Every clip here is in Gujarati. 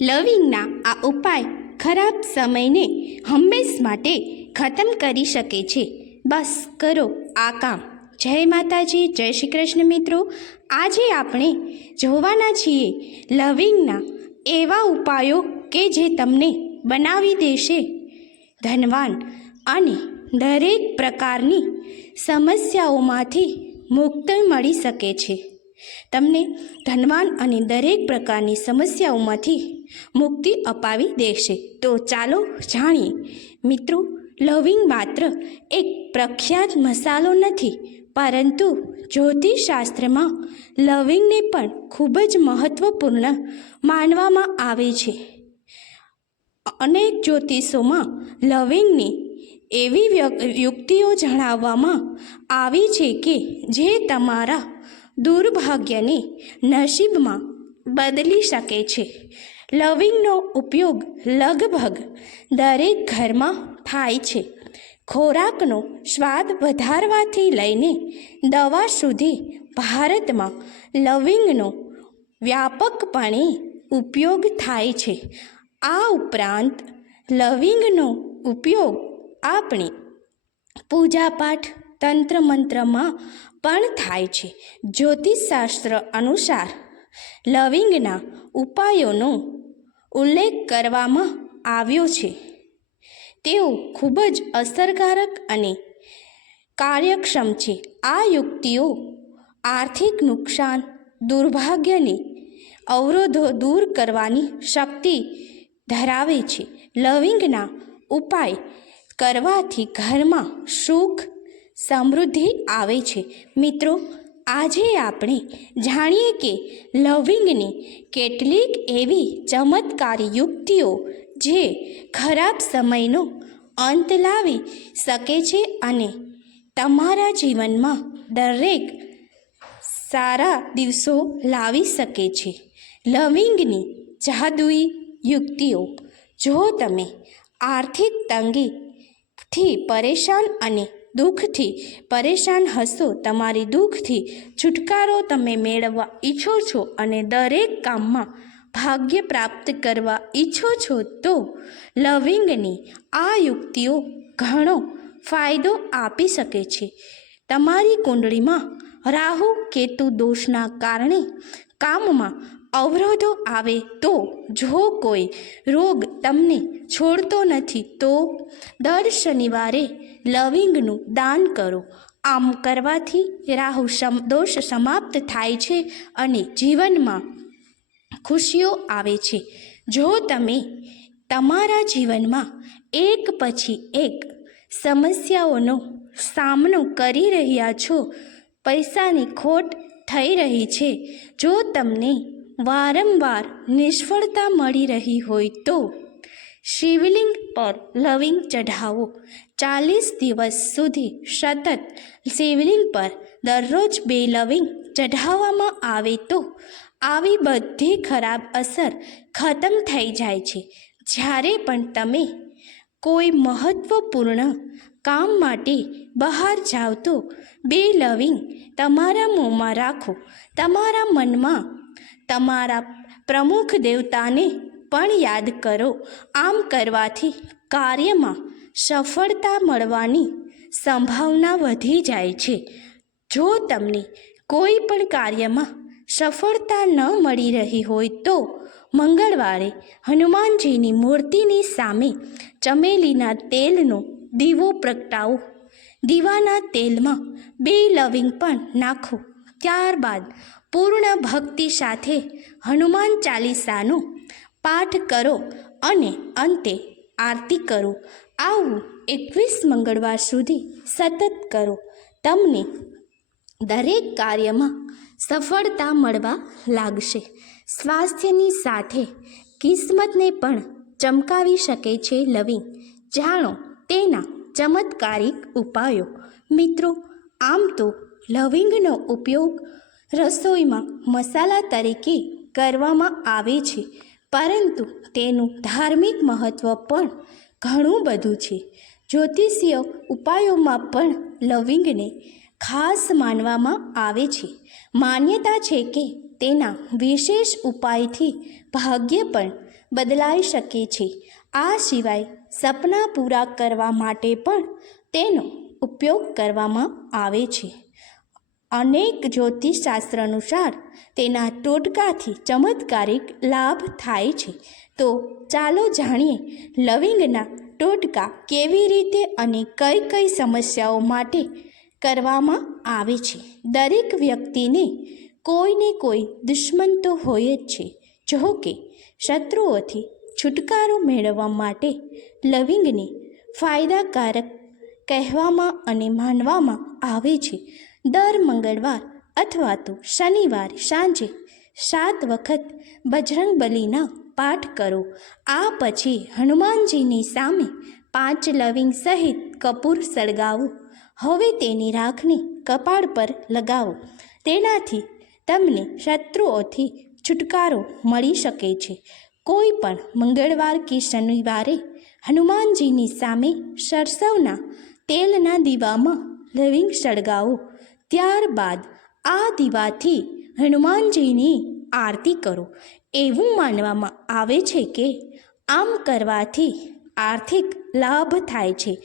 લવિંગના આ ઉપાય ખરાબ સમયને હંમેશ માટે ખતમ કરી શકે છે. બસ કરો આ કામ. જય માતાજી, જય શ્રી કૃષ્ણ મિત્રો. આજે આપણે જોવાના છીએ લવિંગના એવા ઉપાયો કે જે તમને બનાવી દેશે. ધનવાન અને દરેક પ્રકારની સમસ્યાઓમાંથી મુક્ત મળી શકે છે. તમને ધનવાન અને દરેક પ્રકારની સમસ્યાઓમાંથી મુક્તિ અપાવી દેશે. તો ચાલો જાણીએ. મિત્રો, લવિંગ માત્ર એક પ્રખ્યાત મસાલો નથી, પરંતુ જ્યોતિષશાસ્ત્રમાં લવિંગને પણ ખૂબ જ મહત્ત્વપૂર્ણ માનવામાં આવે છે. અનેક જ્યોતિષોમાં લવિંગની એવી યુક્તિઓ જણાવવામાં આવી છે કે જે તમારા દુર્ભાગ્યને નસીબમાં બદલી શકે છે. લવિંગનો ઉપયોગ લગભગ દરેક ઘરમાં થાય છે. ખોરાકનો સ્વાદ વધારવાથી લઈને દવા સુધી ભારતમાં લવિંગનો વ્યાપકપણે ઉપયોગ થાય છે. આ ઉપરાંત લવિંગનો ઉપયોગ આપણે પૂજાપાઠ તંત્ર મંત્રમાં પણ થાય છે. જ્યોતિષશાસ્ત્ર અનુસાર લવિંગના ઉપાયોનો ઉલ્લેખ કરવામાં આવ્યો છે. તેઓ ખૂબ જ અસરકારક અને કાર્યક્ષમ છે. આ યુક્તિઓ આર્થિક નુકસાન, દુર્ભાગ્યને અવરોધો દૂર કરવાની શક્તિ ધરાવે છે. લવિંગના ઉપાય કરવાથી ઘરમાં સુખ, સમૃદ્ધિ આવે છે. મિત્રો આજે આપણે જાણીએ કે લવિંગની કેટલીક એવી ચમત્કારી યુક્તિઓ જે ખરાબ સમયનો અંત લાવી શકે છે અને તમારા જીવનમાં દરેક સારા દિવસો લાવી શકે છે. લવિંગની જાદુઈ યુક્તિઓ, જો તમે આર્થિક તંગીથી પરેશાન અને દુઃખથી પરેશાન હશો, તમારી દુઃખથી છુટકારો તમે મેળવવા ઈચ્છો છો અને દરેક કામમાં ભાગ્ય પ્રાપ્ત કરવા ઈચ્છો છો તો લવિંગની આ યુક્તિઓ ઘણો ફાયદો આપી શકે છે. તમારી કુંડળીમાં રાહુ, કેતુ દોષના કારણે કામમાં અવરોધો આવે તો જો કોઈ રોગ તમને છોડતો નથી તો દર શનિવારે લવિંગનું દાન કરો. આમ કરવાથી રાહુ સમ, દોષ સમાપ્ત થાય છે અને જીવનમાં ખુશીઓ આવે છે. જો તમે તમારા જીવનમાં એક પછી એક સમસ્યાઓનો સામનો કરી રહ્યા છો, પૈસાની ખોટ થઈ રહી છે, જો તમને વારંવાર નિષ્ફળતા મળી રહી હોય તો શિવલિંગ પર લવિંગ ચઢાવો. ચાલીસ દિવસ સુધી સતત શિવલિંગ પર દરરોજ બે લવિંગ ચઢાવવામાં આવે તો આવી બધી ખરાબ અસર ખતમ થઈ જાય છે. જ્યારે પણ તમે કોઈ મહત્ત્વપૂર્ણ કામ માટે બહાર જાઓ તો બે લવિંગ તમારા મોંમાં રાખો. તમારા મનમાં તમારા પ્રમુખ દેવતાને પણ યાદ કરો. આમ કરવાથી કાર્યમાં સફળતા મળવાની સંભાવના વધી જાય છે. જો તમને કોઈ પણ કાર્યમાં સફળતા ન મળી રહી હોય તો મંગળવારે હનુમાનજીની મૂર્તિની સામે ચમેલીના તેલનો દીવો પ્રગટાવો. દીવાના તેલમાં બે લવિંગ પણ નાખો. ત્યારબાદ પૂર્ણ ભક્તિ સાથે હનુમાન ચાલીસાનો પાઠ કરો અને અંતે આરતી કરો. આવું એકવીસ મંગળવાર સુધી સતત કરો. તમને દરેક કાર્યમાં સફળતા મળવા લાગશે. સ્વાસ્થ્યની સાથે કિસ્મતને પણ ચમકાવી શકે છે લવિંગ. જાણો તેના ચમત્કારિક ઉપાયો. મિત્રો, આમ તો લવિંગનો ઉપયોગ રસોઈમાં મસાલા તરીકે કરવામાં આવે છે, પરંતુ તેનું ધાર્મિક મહત્ત્વ પણ ઘણું બધું છે. જ્યોતિષીય ઉપાયોમાં પણ લવિંગને ખાસ માનવામાં આવે છે. માન્યતા છે કે તેના વિશેષ ઉપાયથી ભાગ્ય પણ બદલાઈ શકે છે. આ સિવાય સપના પૂરા કરવા માટે પણ તેનો ઉપયોગ કરવામાં આવે છે. અનેક જ્યોતિષશાસ્ત્ર અનુસાર તેના ટોટકાથી ચમત્કારિક લાભ થાય છે. તો ચાલો જાણીએ લવિંગના ટોટકા કેવી રીતે અને કઈ કઈ સમસ્યાઓ માટે કરવામાં આવે છે. દરેક વ્યક્તિને કોઈને કોઈ દુશ્મન તો હોય જ છે. જો કે શત્રુઓથી છુટકારો મેળવવા માટે લવિંગને ફાયદાકારક કહેવામાં અને માનવામાં આવે છે. દર મંગળવાર અથવા તો શનિવાર સાંજે સાત વખત બજરંગ બલીના પાઠ કરો. આ પછી હનુમાનજીની સામે પાંચ લવિંગ સહિત કપૂર સળગાવો. હવે તેની રાખને કપાળ પર લગાવો. તેનાથી તમને શત્રુઓથી છુટકારો મળી શકે છે. કોઈ પણ મંગળવાર કે શનિવારે હનુમાનજીની સામે સરસવના તેલના દીવામાં લવિંગ સળગાવો. ત્યારબાદ આ દીવાથી હનુમાનજીની આરતી કરો. એવું માનવામાં આવે છે કે આમ કરવાથી આર્થિક લાભ થાય છે.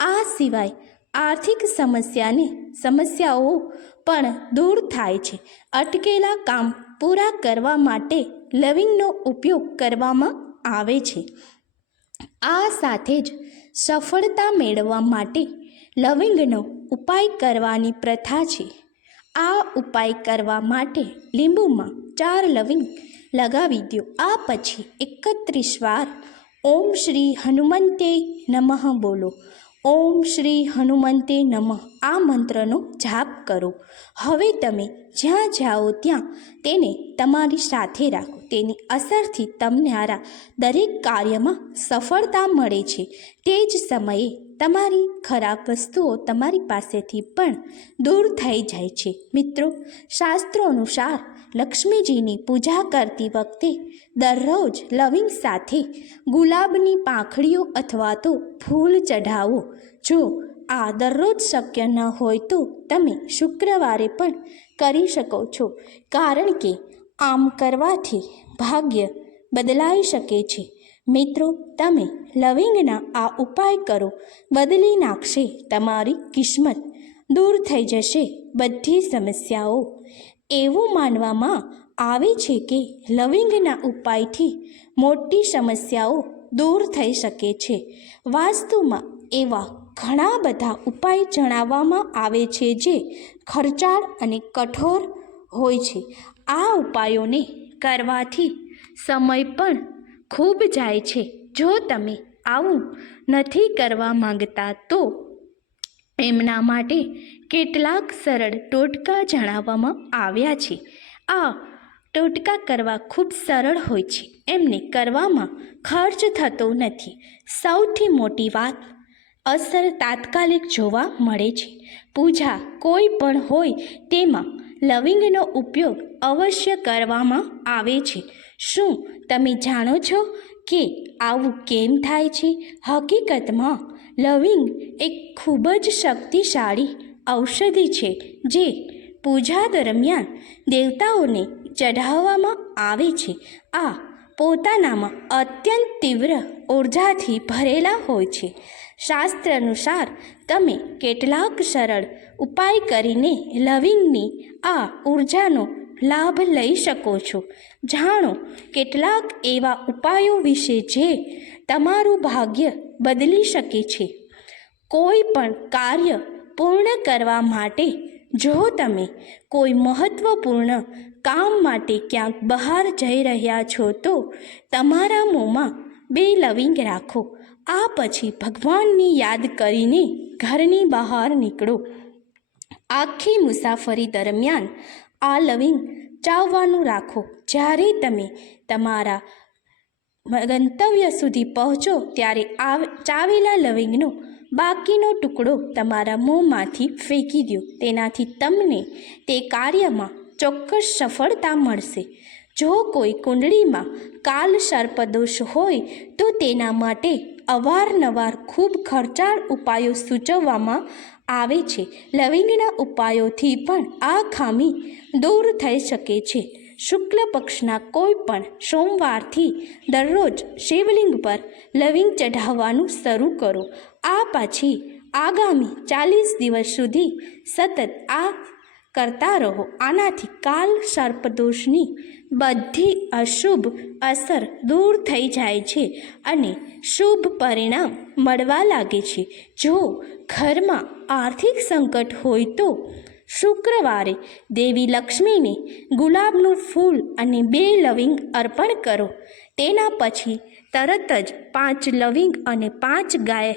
આ સિવાય આર્થિક સમસ્યાને સમસ્યાઓ પણ દૂર થાય છે. અટકેલા કામ પૂરા કરવા માટે લવિંગનો ઉપયોગ કરવામાં આવે છે. આ સાથે જ સફળતા મેળવવા માટે લવિંગનો ઉપાય કરવાની પ્રથા છે. આ ઉપાય કરવા માટે લીંબુમાં ચાર લવિંગ લગાવી દો. આ પછી એકત્રીસ વાર ઓમ શ્રી હનુમંતે નમઃ બોલો. ઓમ શ્રી હનુમંતે નમઃ. આ મંત્રનો જાપ કરો. હવે તમે જ્યાં જાઓ ત્યાં તેને તમારી સાથે રાખો. તેની અસરથી તમારા દરેક કાર્યમાં સફળતા મળે છે. તે જ સમયે તમારી ખરાબ વસ્તુઓ તમારી પાસેથી પણ દૂર થઈ જાય છે. મિત્રો શાસ્ત્રો અનુસાર લક્ષ્મીજીની પૂજા કરતી વખતે દરરોજ લવિંગ સાથે ગુલાબની પાંખડીઓ અથવા તો ફૂલ ચઢાવો. જો આ દરરોજ શક્ય ન હોય તો તમે શુક્રવારે પણ કરી શકો છો, કારણ કે આમ કરવાથી ભાગ્ય બદલાઈ શકે છે. મિત્રો, તમે લવિંગના આ ઉપાય કરો, બદલી નાખશે તમારી કિસ્મત, દૂર થઈ જશે બધી સમસ્યાઓ. એવું માનવામાં આવે છે કે લવિંગના ઉપાયથી મોટી સમસ્યાઓ દૂર થઈ શકે છે. વાસ્તુમાં એવા ઘણા બધા ઉપાય જણાવવામાં આવે છે જે ખર્ચાળ અને કઠોર હોય છે. આ ઉપાયોને કરવાથી સમય પણ ખૂબ જાય છે. જો તમે આવું નથી કરવા માંગતા તો એમના માટે કેટલાક સરળ ટોટકા જણાવવામાં આવ્યા છે. આ ટોટકા કરવા ખૂબ સરળ હોય છે. એમને કરવામાં ખર્ચ થતો નથી. સૌથી મોટી વાત, અસર તાત્કાલિક જોવા મળે છે. પૂજા કોઈ પણ હોય તેમાં લવિંગનો ઉપયોગ અવશ્ય કરવામાં આવે છે. શું તમે જાણો છો કે આવું કેમ થાય છે? હકીકતમાં લવિંગ એક ખૂબ જ શક્તિશાળી ઔષધિ છે જે પૂજા દરમિયાન દેવતાઓને ચઢાવવામાં આવે છે. આ પોતાનામાં અત્યંત તીવ્ર ઉર્જાથી ભરેલા હોય છે. શાસ્ત્ર અનુસાર તમે કેટલાક સરળ ઉપાય કરીને લવિંગની આ ઉર્જાનો લાભ લઈ શકો છો. જાણો, કેટલાક એવા ઉપાયો વિશે જે તમારું ભાગ્ય બદલી શકે છે. કોઈ પણ કાર્ય પૂર્ણ કરવા માટે, જો તમે કોઈ મહત્ત્વપૂર્ણ કામ માટે ક્યાંક બહાર જઈ રહ્યા છો, તો તમારા મોંમાં બે લવિંગ રાખો. આ પછી ભગવાનની યાદ કરીને ઘરની બહાર નીકળો. આખી મુસાફરી દરમિયાન આ લવિંગ ચાવવાનું રાખો. જ્યારે તમે તમારા ગંતવ્ય સુધી પહોંચો, ત્યારે આ ચાવેલા લવિંગનો બાકીનો ટુકડો તમારા મોંમાંથી ફેંકી દો તેનાથી તમને તે કાર્યમાં ચોક્કસ સફળતા મળશે. જો કોઈ કુંડળીમાં કાલ સર્પદોષ હોય, તો તેના માટે અવારનવાર ખૂબ ખર્ચાળ ઉપાયો સૂચવવામાં આવે છે. લવિંગના ઉપાયોથી પણ આ ખામી દૂર થઈ શકે છે. શુક્લ પક્ષના કોઈ પણ સોમવારથી દરરોજ શિવલિંગ પર લવિંગ ચઢાવવાનું શરૂ કરો. આ પછી આગામી ચાલીસ દિવસ સુધી સતત આ કરતા રહો. આનાથી કાલ સર્પદોષની બધી અશુભ અસર દૂર થઈ જાય છે અને શુભ પરિણામ મળવા લાગે છે. જો ઘરમાં આર્થિક સંકટ હોય તો શુક્રવારે દેવી લક્ષ્મીને ગુલાબનું ફૂલ અને બે લવિંગ અર્પણ કરો. તેના પછી તરત જ પાંચ લવિંગ અને પાંચ ગાય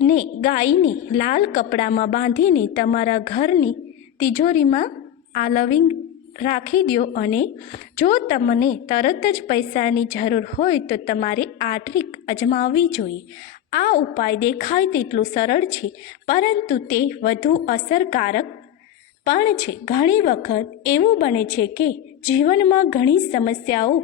ને ગાયને લાલ કપડામાં બાંધીને તમારા ઘરની તિજોરીમાં આ લવિંગ રાખી દો અને જો તમને તરત જ પૈસાની જરૂર હોય તો તમારે આ ટ્રીક અજમાવવી જોઈએ. આ ઉપાય દેખાય તેટલું સરળ છે, પરંતુ તે વધુ અસરકારક પણ છે. ઘણી વખત એવું બને છે કે જીવનમાં ઘણી સમસ્યાઓ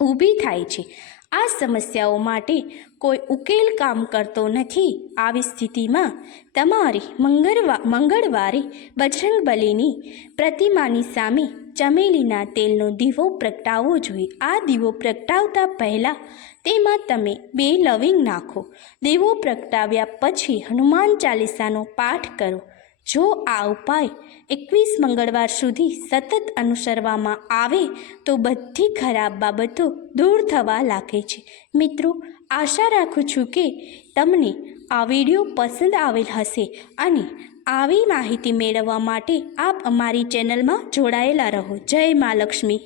ઊભી થાય છે. આ સમસ્યાઓ માટે કોઈ ઉકેલ કામ કરતો નથી. આવી સ્થિતિમાં તમારે મંગળવા, મંગળવારે બજરંગબલીની પ્રતિમાની સામે ચમેલીના તેલનો દીવો પ્રગટાવવો જોઈએ. આ દીવો પ્રગટાવતા પહેલાં તેમાં તમે બે લવિંગ નાખો. દીવો પ્રગટાવ્યા પછી હનુમાન ચાલીસાનો પાઠ કરો. જો આ ઉપાય એકવીસ મંગળવાર સુધી સતત અનુસરવામાં આવે, તો બધી ખરાબ બાબતો દૂર થવા લાગે છે. મિત્રો, આશા રાખું છું કે તમને આ વીડિયો પસંદ આવેલ હશે અને આવી માહિતી મેળવવા માટે આપ અમારી ચેનલમાં જોડાયેલા રહો. જય મા લક્ષ્મી.